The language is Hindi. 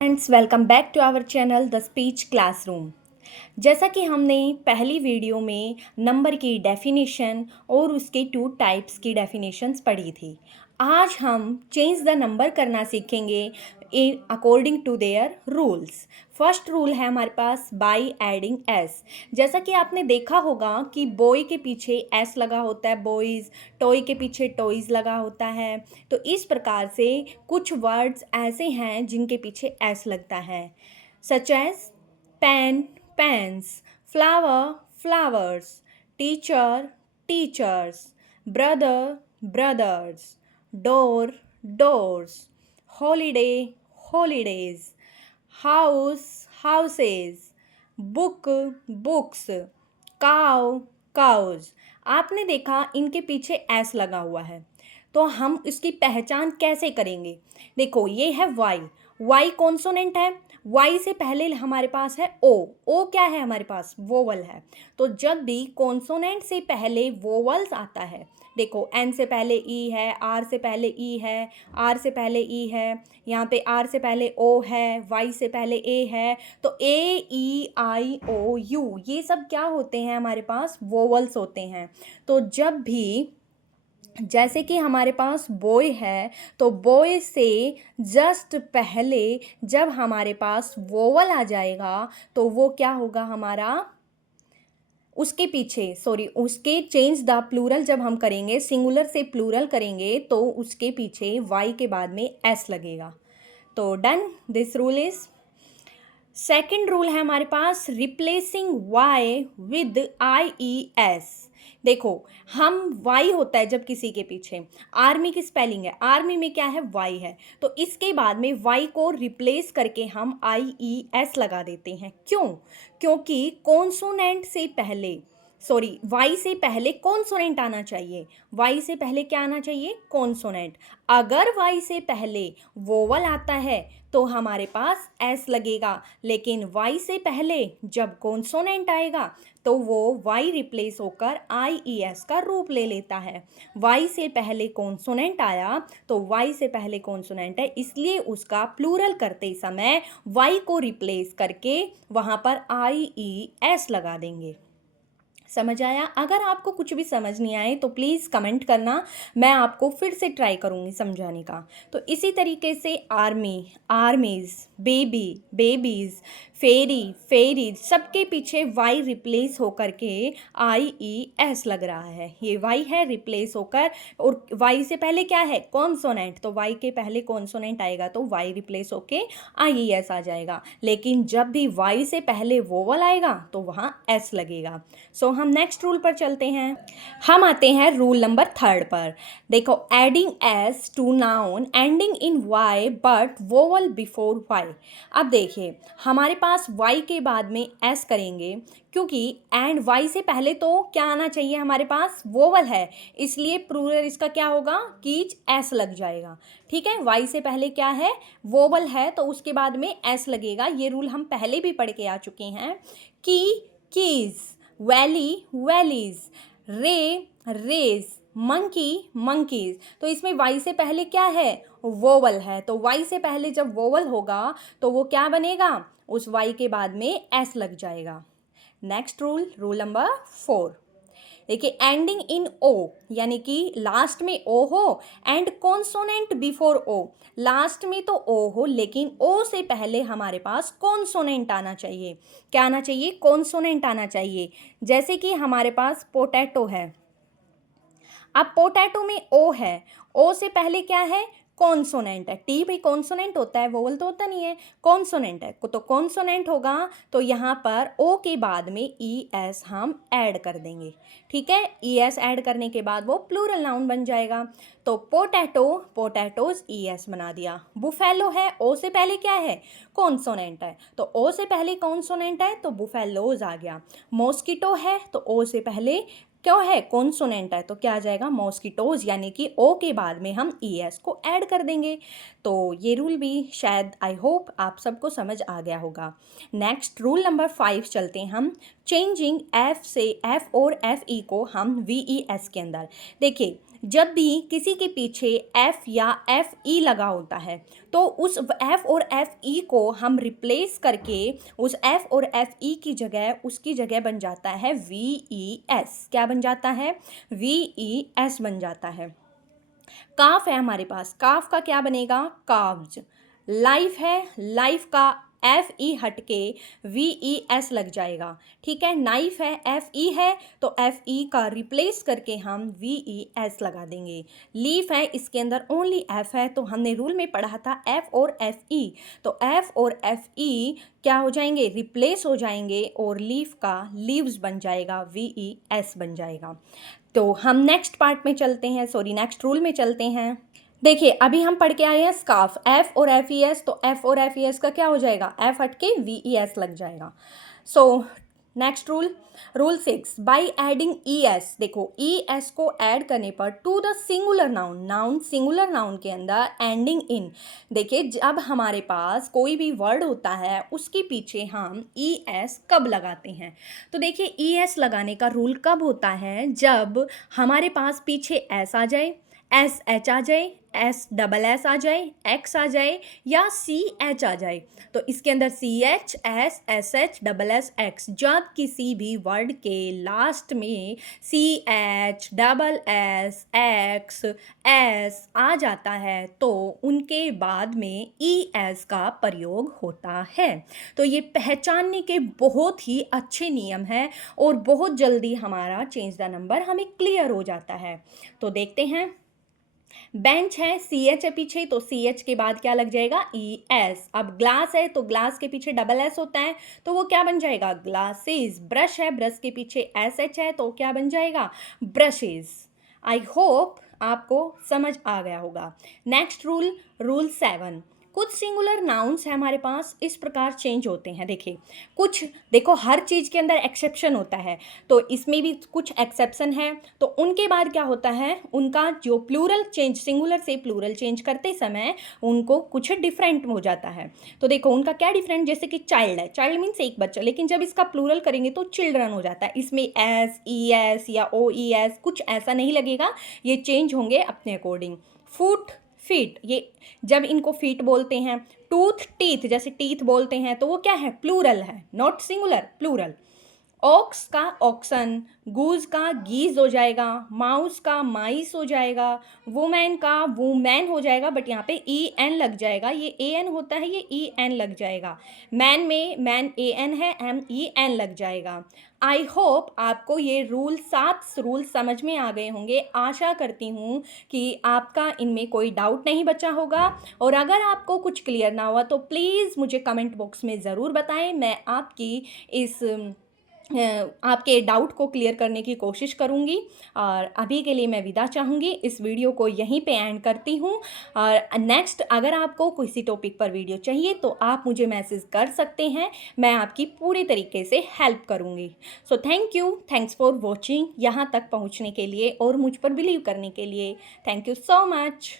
Friends, welcome back to our channel the speech classroom. जैसा कि हमने पहली वीडियो में नंबर की डेफिनेशन और उसके टू टाइप्स की डेफिनेशंस पढ़ी थी। आज हम चेंज द नंबर करना सीखेंगे in according to their rules. First rule है हमारे पास बाय एडिंग एस। जैसा कि आपने देखा होगा कि बॉय के पीछे एस लगा होता है, बॉयज़, टॉय के पीछे टॉयज़ लगा होता है। तो इस प्रकार से कुछ वर्ड्स ऐसे हैं जिनके पीछे एस लगता है, such as pen, pens, flower, flowers, teacher, teachers, brother, brothers, door, doors, holiday, holidays, house, houses, book, books, cow, cows। आपने देखा इनके पीछे एस लगा हुआ है, तो हम इसकी पहचान कैसे करेंगे? देखो, ये है वाई। वाई कॉन्सोनेंट है। वाई से पहले हमारे पास है ओ। ओ क्या है हमारे पास? वोवल है। तो जब भी कॉन्सोनेंट से पहले वोवल्स आता है, देखो एन से पहले ई है, आर से पहले ई है, आर से पहले ई है, यहाँ पे आर से पहले ओ है, वाई से पहले ए है, तो ए ई आई ओ यू ये सब क्या होते हैं? हमारे पास वोवल्स होते हैं। तो जब भी जैसे कि हमारे पास बॉय है, तो बॉय से जस्ट पहले जब हमारे पास वोवल आ जाएगा तो वो क्या होगा हमारा? उसके पीछे उसके चेंज द प्लूरल जब हम करेंगे, सिंगुलर से प्लूरल करेंगे, तो उसके पीछे वाई के बाद में एस लगेगा। तो done, this rule is. Second rule है हमारे पास replacing Y with I E S. देखो, हम वाई होता है जब किसी के पीछे, आर्मी की स्पेलिंग है, आर्मी में क्या है? वाई है। तो इसके बाद में वाई को रिप्लेस करके हम आई ई एस लगा देते हैं। क्यों? क्योंकि कॉन्सोनेंट से पहले वाई से पहले कॉन्सोनेंट आना चाहिए। वाई से पहले क्या आना चाहिए? कॉन्सोनेंट। अगर वाई से पहले वोवल आता है तो हमारे पास एस लगेगा, लेकिन वाई से पहले जब कॉन्सोनेंट आएगा तो वो वाई रिप्लेस होकर आई ई एस का रूप ले लेता है। वाई से पहले कॉन्सोनेंट आया तो वाई से पहले कॉन्सोनेंट है, इसलिए उसका प्लूरल करते समय वाई को रिप्लेस करके वहाँ पर आई ई एस लगा देंगे। समझ आया? अगर आपको कुछ भी समझ नहीं आए तो प्लीज़ कमेंट करना, मैं आपको फिर से ट्राई करूँगी समझाने का। तो इसी तरीके से आर्मी, आर्मीज़, बेबी, बेबीज़, फेरी, फेरीज, सबके पीछे वाई रिप्लेस होकर के आई ई एस लग रहा है। ये वाई है रिप्लेस होकर, और वाई से पहले क्या है? कॉन्सोनेंट। तो वाई के पहले कॉन्सोनेंट आएगा तो वाई रिप्लेस होके आई ई एस आ जाएगा, लेकिन जब भी वाई से पहले वोवल आएगा तो वहाँ एस लगेगा। सो हम नेक्स्ट रूल पर चलते हैं। हम आते हैं रूल नंबर थर्ड पर। देखो, adding S to noun ending in Y but vowel before Y. अब देखिए, हमारे पास वाई के बाद में एस करेंगे, क्योंकि एंड वाई से पहले तो क्या आना चाहिए? हमारे पास वोवल है, इसलिए प्लूरल इसका क्या होगा? कीच एस लग जाएगा। ठीक है, वाई से पहले क्या है? वोवल है, तो उसके बाद में एस लगेगा। ये रूल हम पहले भी पढ़ के आ चुके हैं। की, कीज, वैली, वैलीज, रे, रेस, मंकी, मंकीज। तो इसमें वाई से पहले क्या है? वोवल है। तो वाई से पहले जब वोवल होगा तो वो क्या बनेगा? उस वाई के बाद में एस लग जाएगा। Next rule, rule number 4। देखिए, एंडिंग इन ओ, यानी कि लास्ट में ओ हो and consonant before O. Last में तो ओ हो, लेकिन ओ से पहले हमारे पास कॉन्सोनेंट आना चाहिए। क्या आना चाहिए? कॉन्सोनेंट आना चाहिए। जैसे कि हमारे पास पोटैटो है। अब पोटैटो में ओ है, ओ से पहले क्या है? कॉन्सोनेंट है। टी भी कॉन्सोनेंट होता है, वोवल तो होता नहीं है, कॉन्सोनेंट है। तो कॉन्सोनेंट होगा तो यहाँ पर ओ के बाद में ई एस हम ऐड कर देंगे। ठीक है, ई एस ऐड करने के बाद वो प्लूरल नाउन बन जाएगा। तो पोटैटो, पोटैटोज, ई एस बना दिया। बुफेलो है, ओ से पहले क्या है? कॉन्सोनेंट है, तो ओ से पहले कॉन्सोनेंट है तो बुफेलोज आ गया। मॉस्किटो है, तो ओ से पहले क्यों है? कॉन्सोनेंट है, तो क्या आ जाएगा? मॉस्किटोज, यानी कि ओ के बाद में हम ई एस को ऐड कर देंगे। तो ये रूल भी शायद, आई होप आप सबको समझ आ गया होगा। नेक्स्ट रूल नंबर 5 चलते हैं हम। चेंजिंग एफ से एफ और एफ ई को हम वी ई एस के अंदर। देखिए, जब भी किसी के पीछे एफ या एफ ई लगा होता है तो उस एफ और एफ ई को हम रिप्लेस करके उस एफ और एफ ई की जगह उसकी जगह बन जाता है वी ई एस। क्या बन जाता है? वी ई एस बन जाता है। काफ है हमारे पास, काफ का क्या बनेगा? काव्ज। लाइफ है, लाइफ का एफ ई हट के वी ई एस लग जाएगा। ठीक है, नाइफ है, एफ ई है तो एफ ई का रिप्लेस करके हम वी ई एस लगा देंगे। लीफ है, इसके अंदर ओनली एफ है तो हमने रूल में पढ़ा था एफ और एफ ई, तो एफ और एफ ई क्या हो जाएंगे? रिप्लेस हो जाएंगे और लीफ का लीव्स बन जाएगा, वी ई एस बन जाएगा। तो हम नेक्स्ट पार्ट में चलते हैं, नेक्स्ट रूल में चलते हैं। देखिए अभी हम पढ़ के आए हैं स्कार्फ, एफ और एफ ई एस, तो एफ और एफ ई एस का क्या हो जाएगा? एफ हट के वी ई एस लग जाएगा। So next rule, rule 6, by adding E S. देखो ई एस को ऐड करने पर to the singular noun, noun singular noun के अंदर एंडिंग इन। देखिए जब हमारे पास कोई भी वर्ड होता है उसके पीछे हम ई एस कब लगाते हैं? तो देखिए ई एस लगाने का रूल कब होता है? जब हमारे पास पीछे एस आ जाए, एस एच आ जाए, एस डबल एस आ जाए, एक्स आ जाए या सी एच आ जाए। तो इसके अंदर C H, S H, double S, X, जब किसी भी वर्ड के लास्ट में C H, double S, X, S आ जाता है तो उनके बाद में ई एस का प्रयोग होता है। तो ये पहचानने के बहुत ही अच्छे नियम हैं और बहुत जल्दी हमारा चेंज द नंबर हमें क्लियर हो जाता है। तो देखते हैं, बेंच है, सी एच है पीछे तो सी एच के बाद क्या लग जाएगा? E S. अब ग्लास है तो ग्लास के पीछे डबल एस होता है तो वो क्या बन जाएगा? ग्लासेस। ब्रश है, ब्रश के पीछे एस एच है तो क्या बन जाएगा? ब्रशेस। आई होप आपको समझ आ गया होगा। नेक्स्ट रूल, रूल 7, कुछ सिंगुलर नाउन्स है हमारे पास इस प्रकार चेंज होते हैं। देखिए कुछ, देखो हर चीज़ के अंदर एक्सेप्शन होता है तो इसमें भी कुछ एक्सेप्शन है, तो उनके बाद क्या होता है? उनका जो प्लूरल चेंज, सिंगुलर से प्लूरल चेंज करते समय उनको कुछ डिफरेंट हो जाता है। तो देखो उनका क्या डिफरेंट, जैसे कि चाइल्ड है, चाइल्ड मीन्स एक बच्चा, लेकिन जब इसका प्लूरल करेंगे तो चिल्ड्रन हो जाता है। इसमें एस, ई एस या ओ ई एस कुछ ऐसा नहीं लगेगा, ये चेंज होंगे अपने अकॉर्डिंग। फुट, फीट, ये जब इनको फीट बोलते हैं। टूथ, टीथ, जैसे टीथ बोलते हैं तो वो क्या है? प्लूरल है, नॉट सिंगुलर, प्लूरल। ऑक्स का ऑक्सन, गूज का गीज हो जाएगा, माउस का माइस हो जाएगा, वुमेन का वुमेन हो जाएगा बट यहाँ पे ई एन लग जाएगा, ये ए एन होता है ये ई एन लग जाएगा। मैन में मैन ए एन है, एम ई एन लग जाएगा। आई होप आपको ये रूल 7 रूल समझ में आ गए होंगे। आशा करती हूँ कि आपका इनमें कोई डाउट नहीं बचा होगा और अगर आपको कुछ क्लियर ना हुआ तो प्लीज़ मुझे कमेंट बॉक्स में ज़रूर बताएं। मैं आपकी इस आपके डाउट को क्लियर करने की कोशिश करूंगी और अभी के लिए मैं विदा चाहूँगी। इस वीडियो को यहीं पे एंड करती हूँ और नेक्स्ट अगर आपको किसी टॉपिक पर वीडियो चाहिए तो आप मुझे मैसेज कर सकते हैं, मैं आपकी पूरी तरीके से हेल्प करूँगी। So thank you, thanks for watching. यहाँ तक पहुँचने के लिए और मुझ पर बिलीव करने के लिए थैंक यू सो मच।